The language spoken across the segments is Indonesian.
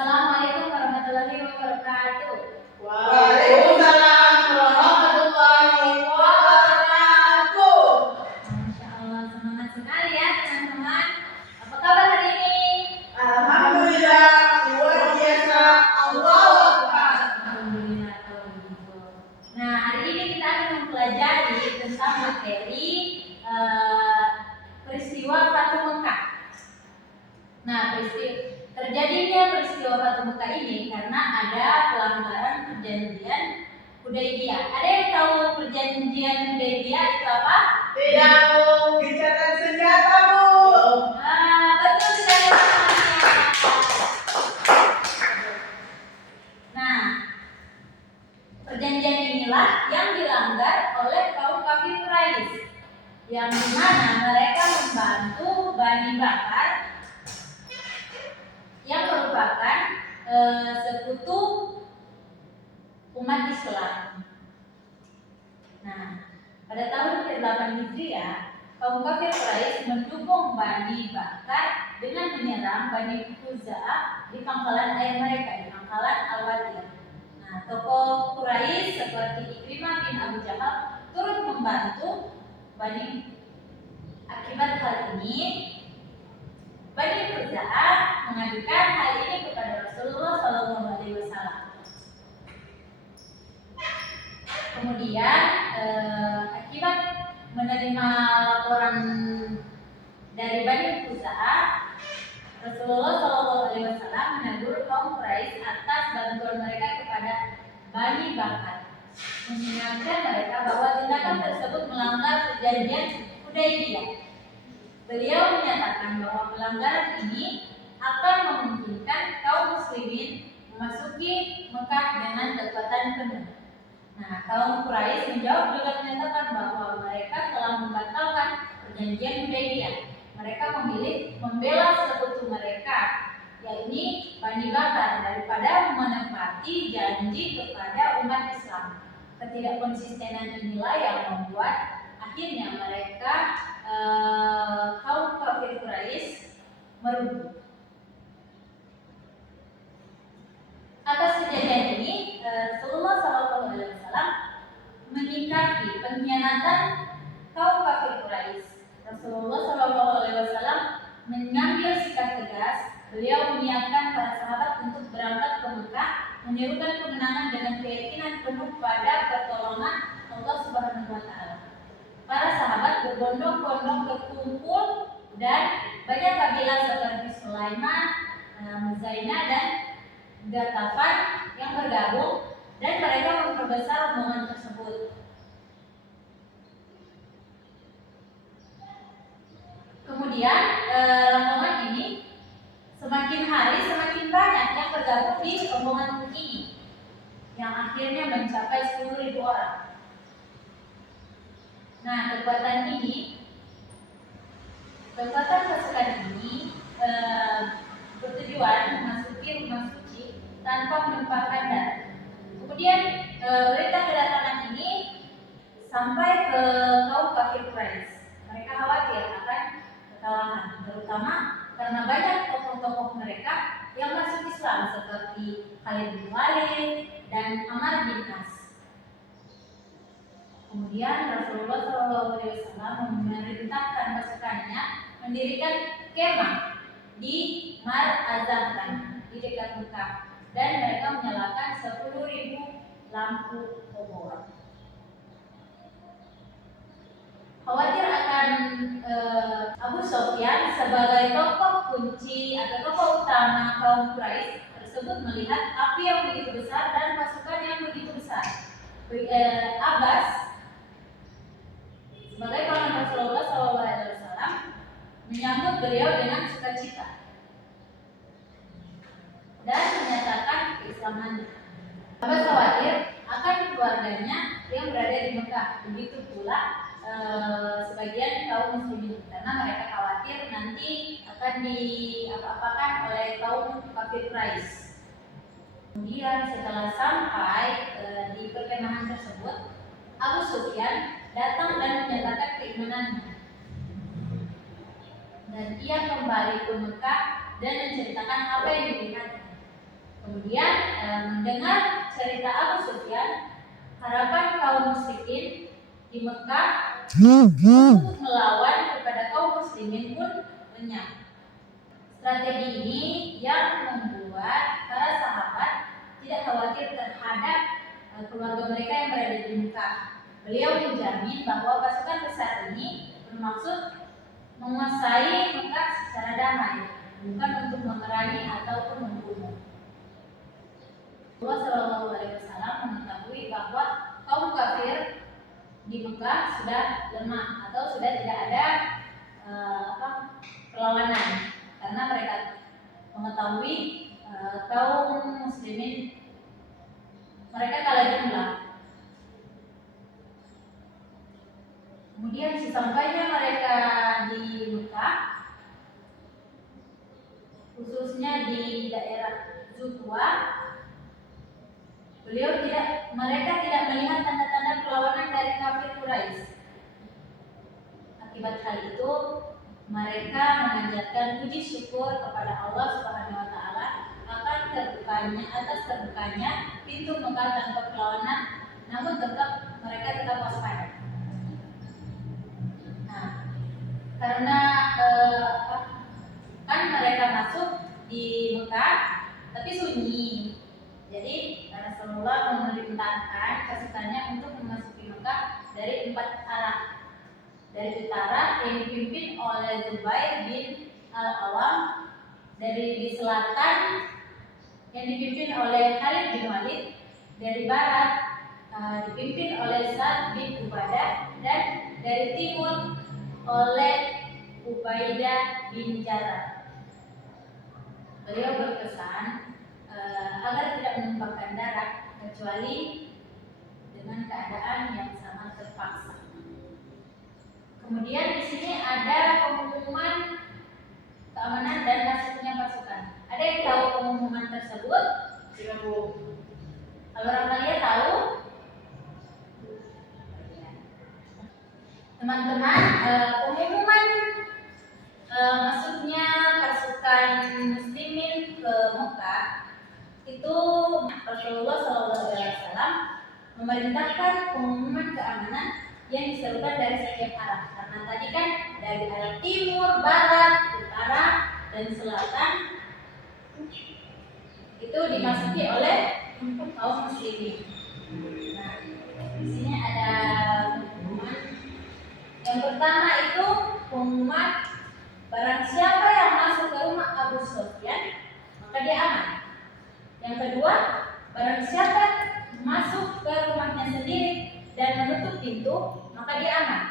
Assalamualaikum warahmatullahi wabarakatuh. Waalaikumsalam warahmatullahi wabarakatuh. Masya Allah, semangat sekali ya teman-teman. Apa kabar hari ini? Alhamdulillah, luar biasa. Allahu Akbar. Alhamdulillah kalau begitu. Nah, hari ini kita akan mempelajari tentang materi peristiwa Fatu Mekah. Nah, terjadinya peristiwa Fatu Mekah ini karena ada pelanggaran perjanjian Hudaybiyah. Ada yang tahu perjanjian Hudaybiyah itu apa? Tidak, Bu. Gencatan senjata, Bu. Betul sekali teman-teman. Nah, perjanjian inilah yang dilanggar oleh kaum kafir Quraisy, yang dimana mereka membantu Bani Bakar yang merupakan sekutu umat Islam. Nah, pada tahun ke-8 Hijriah, kaum kafir Quraisy mendukung Bani Bakar dengan menyerang Bani Khuza'ah di pangkalan ayah mereka, di pangkalan Al-Wadir. Nah, tokoh Quraisy seperti Ikrimah bin Abu Jahal turut membantu Bani. Akibat hal ini, Bani Khuza'ah mengadukan hal ini kepada Rasulullah SAW. Kemudian akibat menerima laporan dari Bani Khuza'ah, Rasulullah SAW menegur kaum Quraisy atas bantuan mereka kepada Bani Bakar, mengingatkan mereka bahwa tindakan tersebut melanggar perjanjian Hudaybiyah. Beliau menyatakan bahwa pelanggaran ini akan memungkinkan kaum muslimin memasuki Mekah dengan kekuatan penuh. Nah, kaum Quraisy menjawab dengan menyatakan bahwa mereka telah membatalkan perjanjian Hudaybiyah. Mereka memilih membela sekutu mereka, yakni Bani Bakar, daripada menepati janji kepada umat Islam. Ketidakkonsistenan inilah yang membuat akhirnya mereka kaum kafir Quraisy merugi. Atas kejadian ini, Rasulullah SAW menyikapi pengkhianatan kaum kafir Quraisy. Rasulullah SAW mengambil sikap tegas. Beliau menyiapkan para sahabat untuk berangkat ke Mekah, menyerukan kemenangan dengan keyakinan penuh pada pertolongan Allah Subhanahu wa Ta'ala. Para sahabat berbondong-bondong berkumpul dan banyak kabilah seperti Sulaiman, Muzainah dan Gatafan yang bergabung, dan mereka memperbesar rombongan tersebut. Kemudian rombongan ini semakin hari semakin banyak yang bergabung di rombongan ini, yang akhirnya mencapai 10.000 orang. Nah, kekuatan pasukan ini bertujuan memasuki rumah suci tanpa menumpahkan darah. Kemudian berita kedatangan ini sampai ke kaum kafir Quraisy. Mereka khawatir akan kekalahan, terutama karena banyak tokoh-tokoh mereka yang masuk Islam seperti Khalid bin Walid dan Amr bin As. Kemudian Rasulullah SAW memerintahkan pasukannya mendirikan kemah di Mar Az-Zahran di dekat Mekah, dan mereka menyalakan 10.000 lampu obor. Khawatir akan Abu Sufyan sebagai tokoh kunci atau tokoh utama kaum Quraisy tersebut melihat api yang begitu besar dan pasukan yang begitu besar. Abbas sebagai paman Rasulullah SAW menyambut beliau dengan sukacita dan menyatakan keislamannya. Abbas khawatir akan keluarganya yang berada di Mekah, begitu pula sebagian kaum muslimin, karena mereka khawatir nanti akan diapa-apakan oleh kaum kafir Quraisy. Kemudian setelah sampai di perkemahan tersebut, Abu Sufyan datang dan menyatakan keimanannya, dan ia kembali ke Mekah dan menceritakan apa yang dilihatnya. Kemudian mendengar cerita Abu Sufyan, harapan kaum musyrikin di Mekah untuk melawan kepada kaum muslimin pun lenyap. Strategi ini yang membuat para sahabat tidak khawatir terhadap keluarga mereka yang berada di Mekah. Beliau menjamin bahwa pasukan besar ini bermaksud menguasai Mekah secara damai, bukan untuk memerangi ataupun membunuh. Rasulullah SAW mengetahui bahwa kaum kafir di Mekah sudah lemah atau sudah tidak ada perlawanan, karena mereka mengetahui kaum muslimin mereka kalah jumlah. Kemudian sesampainya mereka di Mekah, khususnya di daerah Zutwa, mereka tidak melihat tanda-tanda perlawanan dari kafir Quraisy. Akibat hal itu, mereka memanjatkan puji syukur kepada Allah Subhanahu wa taala atas terbukanya pintu Mekah tanpa perlawanan, namun mereka tetap waspada. Nah, karena kan mereka masuk di Mekah tapi sunyi. Jadi Rasulullah memerintahkan pasukannya untuk memasuki Mekah dari 4 arah. Dari utara yang dipimpin oleh Zubair bin Al-Awam, di selatan yang dipimpin oleh Khalid bin Walid, dari barat dipimpin oleh Sa'd bin Ubadah, dan dari timur oleh Ubaidah bin Jarrah. Beliau berpesan agar tidak menumpahkan darah kecuali dengan keadaan yang sangat terpaksa. Kemudian di sini ada pengumuman keamanan dan masuknya pasukan. Ada yang tahu pengumuman tersebut? Tidak, Bu. Kalau Ramalia tahu? Teman-teman, pengumuman masuknya pasukan muslimin ke Mekah itu Rasulullah SAW memerintahkan pengumuman keamanan yang diserukan dari setiap arah. Karena tadi kan dari arah timur, barat, utara, dan selatan itu dimasuki oleh kaum muslimin. Nah, di sini ada pengumuman. Yang pertama itu pengumuman barang siapa yang masuk ke rumah Abu Sufyan maka dia aman. Yang kedua, barang siapa masuk ke rumahnya sendiri dan menutup pintu maka dia aman.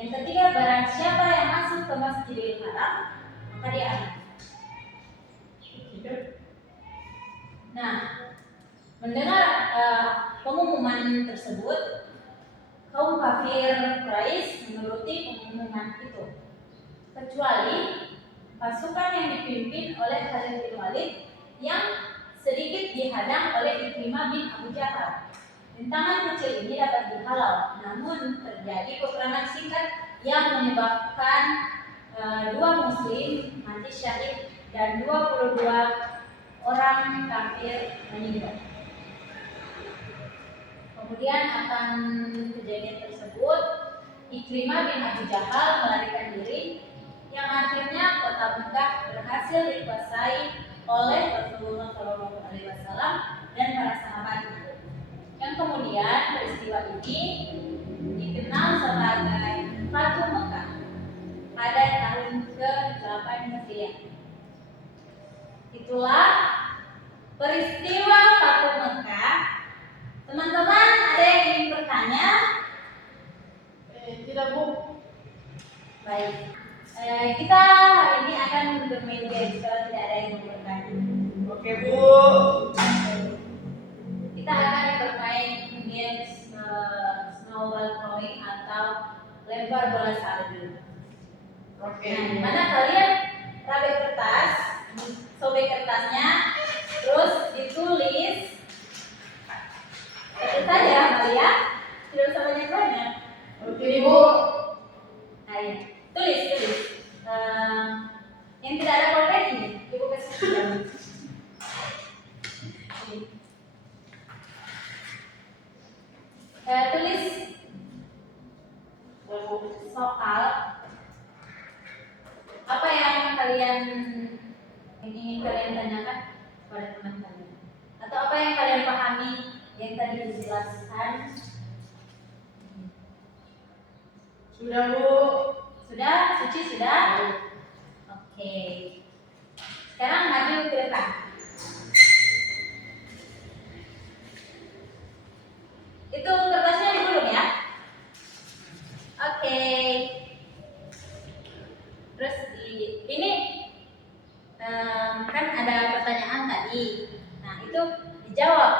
Yang ketiga, barang siapa yang masuk ke Masjidil Haram maka dia aman. Nah, mendengar pengumuman tersebut, kaum kafir Quraisy menuruti pengumuman itu, kecuali pasukan yang dipimpin oleh Khalid bin Walid yang sedikit dihadang oleh Ikrimah bin Abu Jahal. Rintangan kecil ini dapat dihalau, namun terjadi peperangan singkat yang menyebabkan 2 muslim mati syahid dan 22 orang kafir meninggal. Kemudian akan kejadian tersebut, Ikrimah bin Abu Jahal melarikan diri, yang akhirnya kota Mekah berhasil dikuasai oleh Rasulullah SAW dan para sahabatnya. Yang kemudian peristiwa ini dikenal sebagai Fatu Mekah pada tahun ke-8 Hijriah. Itulah peristiwa Fatu Mekah. Teman-teman, ada yang ingin bertanya? Tidak, Bu. Baik. Kita hari ini akan bermain games kalau tidak ada yang mau bertanya. Oke, Bu. Kita akan bermain games snowball throwing atau lempar bola salju. Oke. Nah, dimana kalian rabek kertas, sobek kertasnya, terus ditulis. Itu saja, Maria. Tidak usah banyak-banyak. Oke, Bu. Ayo, tulis. Yang tidak ada polpen ini, Ibu kasih. Tulis soal apa yang ingin kalian tanyakan kepada teman kalian, atau apa yang kalian pahami yang tadi dijelaskan. Sudah, Bu. Sudah, Suci sudah. Oke. Sekarang maju ke depan. Itu kertasnya digulung ya. Oke. Terus ini kan ada pertanyaan tadi. Nah, itu dijawab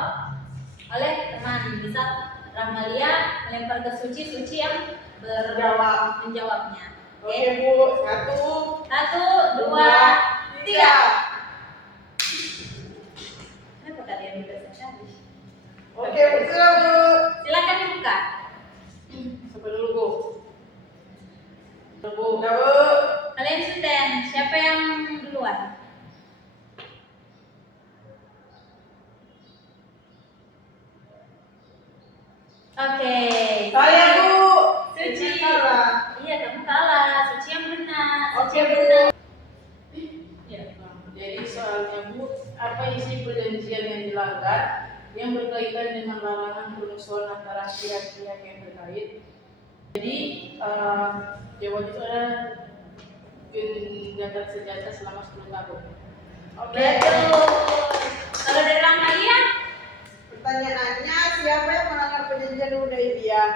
oleh teman. Misal Ramalia melempar ke Suci, Suci yang menjawabnya. Oke, Bu. 1, 1, 2, 3. Kenapa kalian udah sekali? Oke, Bu. Sudah, Bu. Silakan dibuka. Sampai dulu, Bu. Sudah, Bu. Sudah, Bu. Kalian suten, siapa yang duluan? Oke. Saya, Bu. Suci. Kalah. Iya, kamu kalah. Suci yang benar. Suci Oke, yang Bu. benar. Ya. Jadi soalnya, Bu, apa isi perjanjian yang dilanggar yang berkaitan dengan larangan permusuhan antara pihak-pihak yang terkait? Jadi jawaban itu adalah gencatan senjata selama 10 tahun. Oke. Betul. Kalau dari Ramalia? Pertanyaannya, siapa yang melanggar perjanjian Hudaybiyah?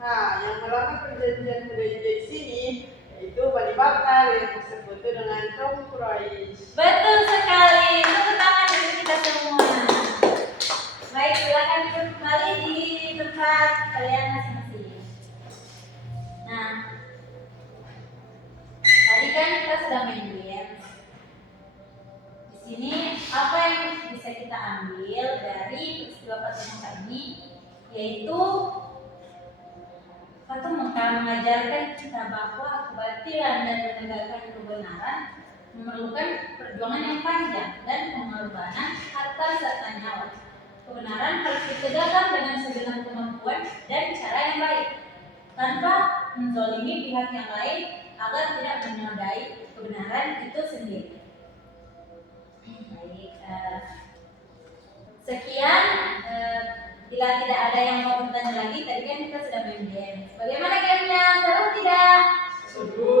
Nah, yang melanggar perjanjian Hudaybiyah di sini yaitu Bani Bakar yang disebut dengan kaum Quraisy. Betul sekali. Tepuk tangan dari kita semua. Baik, silakan duduk kembali di tempat kalian masing-masing. Nah, tadi kan kita sudah main game. Di sini apa yang bisa kita ambil dari peristiwa Fatu Mekah ini, yaitu Fatu Mekah mengajarkan kita bahwa kebatilan dan menegakkan kebenaran memerlukan perjuangan yang panjang dan pengorbanan harta serta nyawa. Kebenaran harus ditegakkan dengan segenap kemampuan dan cara yang baik, tanpa menzalimi pihak yang lain agar tidak menodai kebenaran itu sendiri. Baik, sekian. Bila tidak ada yang mau bertanya lagi, tadi kan kita sudah main game. Bagaimana gamenya? Seru tidak? Seru.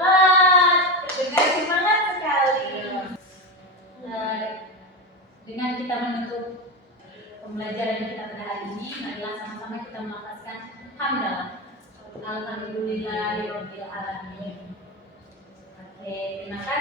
Wah, terdengar semangat sekali. Dengan kita menutup pembelajaran kita pada hari ini, marilah sama-sama kita melafazkan hamdalah. Alhamdulillahirabbil alamin. Oke, terima kasih.